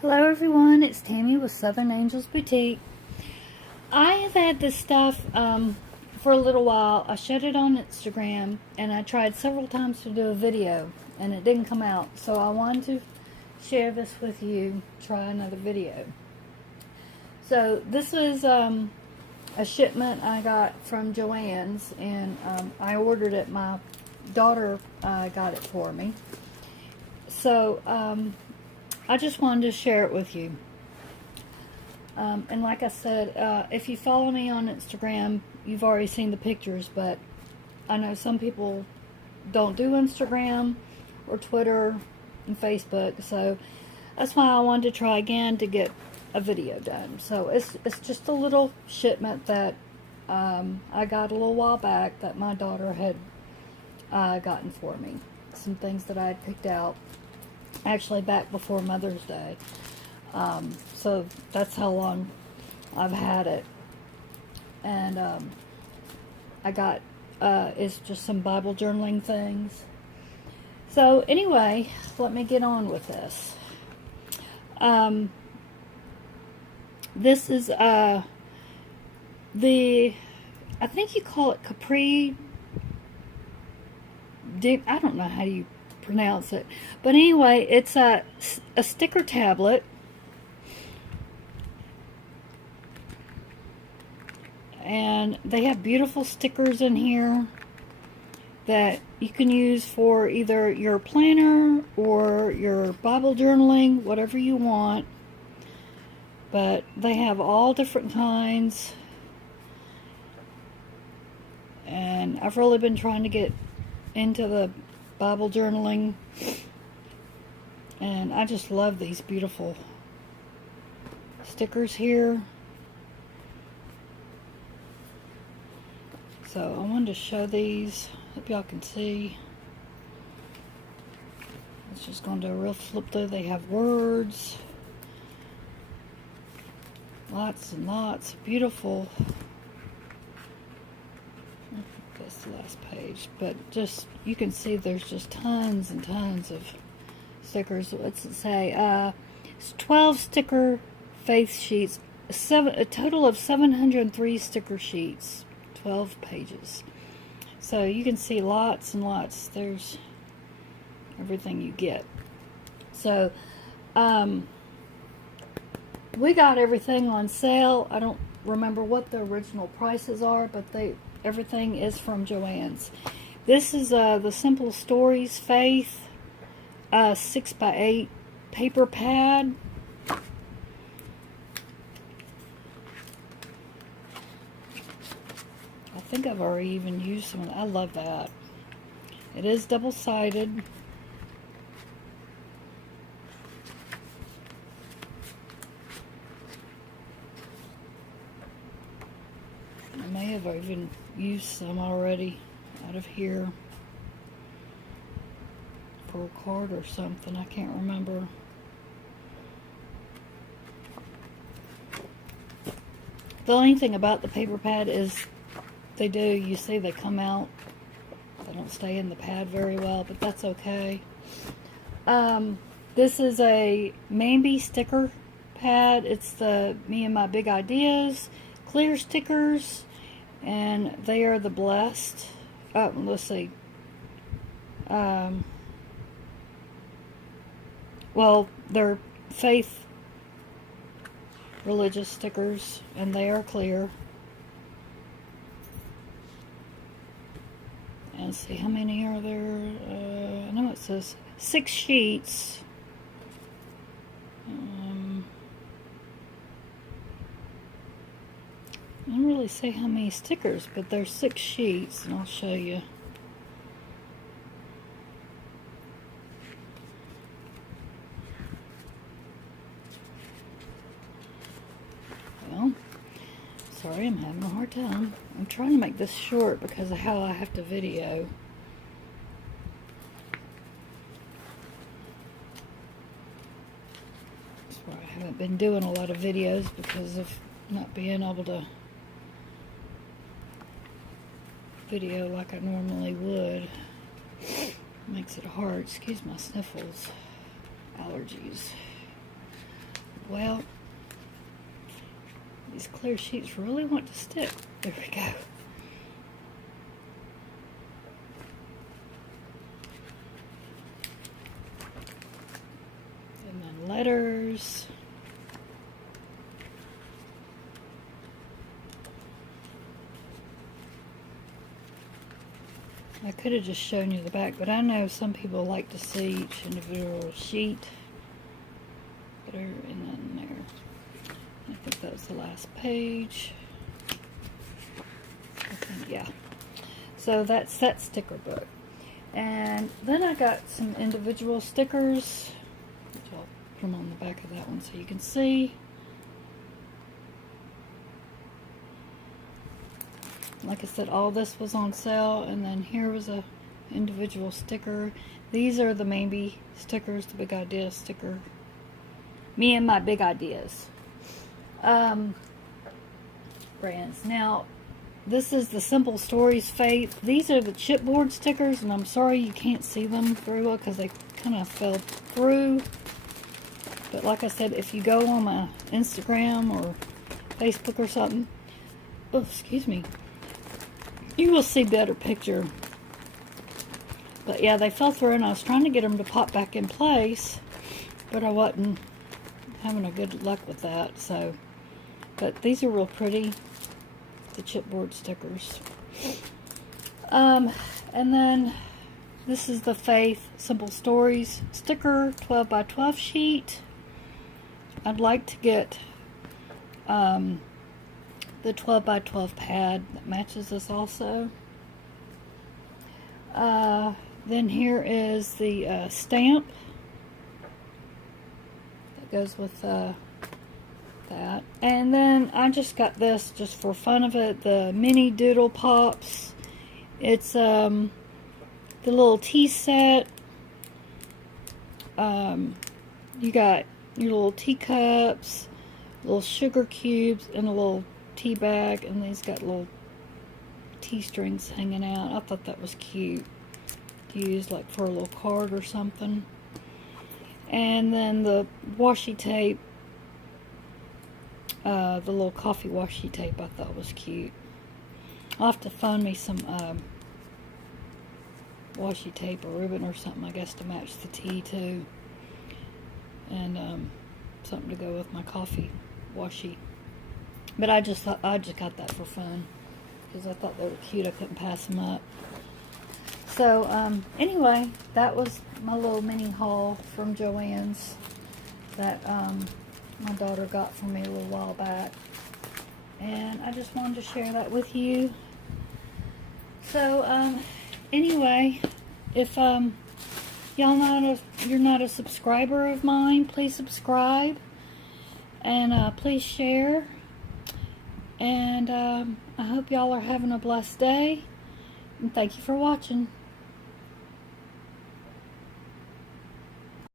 Hello everyone, it's Tammy with Southern Angels Boutique. I have had this stuff for a little while. I showed it on Instagram and I tried several times to do a video and it didn't come out. So I wanted to share this with you, try another video. So this is a shipment I got from JoAnns and I ordered it. My daughter got it for me. So I just wanted to share it with you. And like I said, if you follow me on Instagram, you've already seen the pictures, but I know some people don't do Instagram or Twitter and Facebook, so that's why I wanted to try again to get a video done. So it's just a little shipment that I got a little while back that my daughter had gotten for me. Some things that I had picked out actually back before Mother's Day. So that's how long I've had it. And I got it's just some Bible journaling things. So anyway, let me get on with this. This is I think you call it Capri. I don't know how you pronounce it, but anyway, it's a sticker tablet, and they have beautiful stickers in here that you can use for either your planner or your Bible journaling, whatever you want. But they have all different kinds, and I've really been trying to get into the Bible journaling, and I just love these beautiful stickers here. So I wanted to show these. Hope y'all can see. It's just going to do a real flip through. They have words, lots and lots of beautiful. That's the last page, but just you can see there's just tons and tons of stickers. What's it say? It's 12 sticker faith sheets, a total of 703 sticker sheets, 12 pages. So you can see lots and lots. There's everything you get. So we got everything on sale. I don't remember what the original prices are, but everything is from JoAnns. This is the Simple Stories Faith 6x8 paper pad. I think I've already even used some. I love that. It is double-sided. I may have even used some already out of here for a card or something. I can't remember. The only thing about the paper pad is you see they come out. They don't stay in the pad very well, but that's okay. This is a Minnie sticker pad. It's the Me and My Big Ideas clear stickers, and they are the blessed. Let's see. Well, they're faith religious stickers, and they are clear. And see, how many are there? I know it says 6 sheets. I don't really say how many stickers, but there's 6 sheets, and I'll show you. Well, sorry, I'm having a hard time. I'm trying to make this short because of how I have to video. That's why I haven't been doing a lot of videos, because of not being able to video like I normally would. Makes it hard. Excuse my sniffles. Allergies. well, these clear sheets really want to stick. There we go. And then letters. I could have just shown you the back, but I know some people like to see each individual sheet. There and then there. I think that was the last page. I think, yeah. So that's that sticker book. And then I got some individual stickers, which I'll put them on the back of that one so you can see. Like I said, all this was on sale, and then here was a individual sticker. These are the maybe stickers, the big idea sticker. Me and my big ideas. Brands. Now, this is the Simple Stories Faith. These are the chipboard stickers, and I'm sorry you can't see them very well because they kind of fell through. But like I said, if you go on my Instagram or Facebook or something, oh, excuse me, you will see better picture. But yeah, they fell through, and I was trying to get them to pop back in place, but I wasn't having a good luck with that. So, but these are real pretty, the chipboard stickers. And then this is the Faith Simple Stories sticker 12 by 12 sheet. I'd like to get the 12 by 12 pad that matches this also. Then here is the stamp that goes with that. And then I just got this just for fun of it, the Minnie Doodle Pops. It's the little tea set. You got your little teacups, little sugar cubes, and a little tea bag, and these got little tea strings hanging out. I thought that was cute to use like for a little card or something. And then the washi tape, the little coffee washi tape, I thought was cute. I'll have to find me some washi tape or ribbon or something, I guess, to match the tea too, and something to go with my coffee washi. But I just got that for fun because I thought they were cute. I couldn't pass them up. So anyway, that was my little mini haul from JoAnns that my daughter got for me a little while back, and I just wanted to share that with you. So anyway, if you're not a subscriber of mine, please subscribe, and please share. And I hope y'all are having a blessed day. And thank you for watching.